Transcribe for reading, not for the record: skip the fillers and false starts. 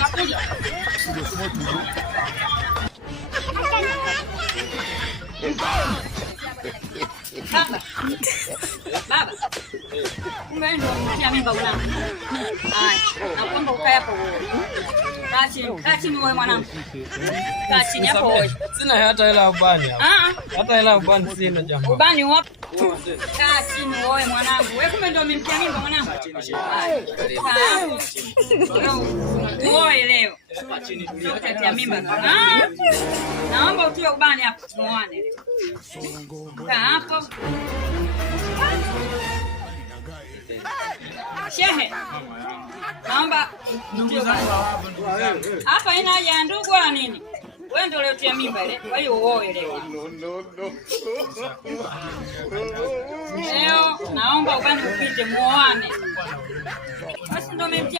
Nakuja. Baba. Baba. Umeenda kumtia mimba mwanangu. Haya, naomba ukae hapo wewe. Kaa chini wewe mwanangu. Kaa chini hapo wewe. Sina hata hela ya ubani hapa. Hata hela ya ubani sina jamaa. Ubani wapi? Kaa chini wewe mwanangu. Wewe kumbe ndio umemtia mimba mwanangu. Wewe leo. Utatia mimba. Naomba utie ubani hapo muone leo. Kaa hapo. Shehe. Naomba utie ubani. Hapa ina haja ya ndugu wala nini? Wewe ndio uliotia mimba ile. Kwa hiyo uoe leo. Leo naomba ubani upite muoane. Basi ndio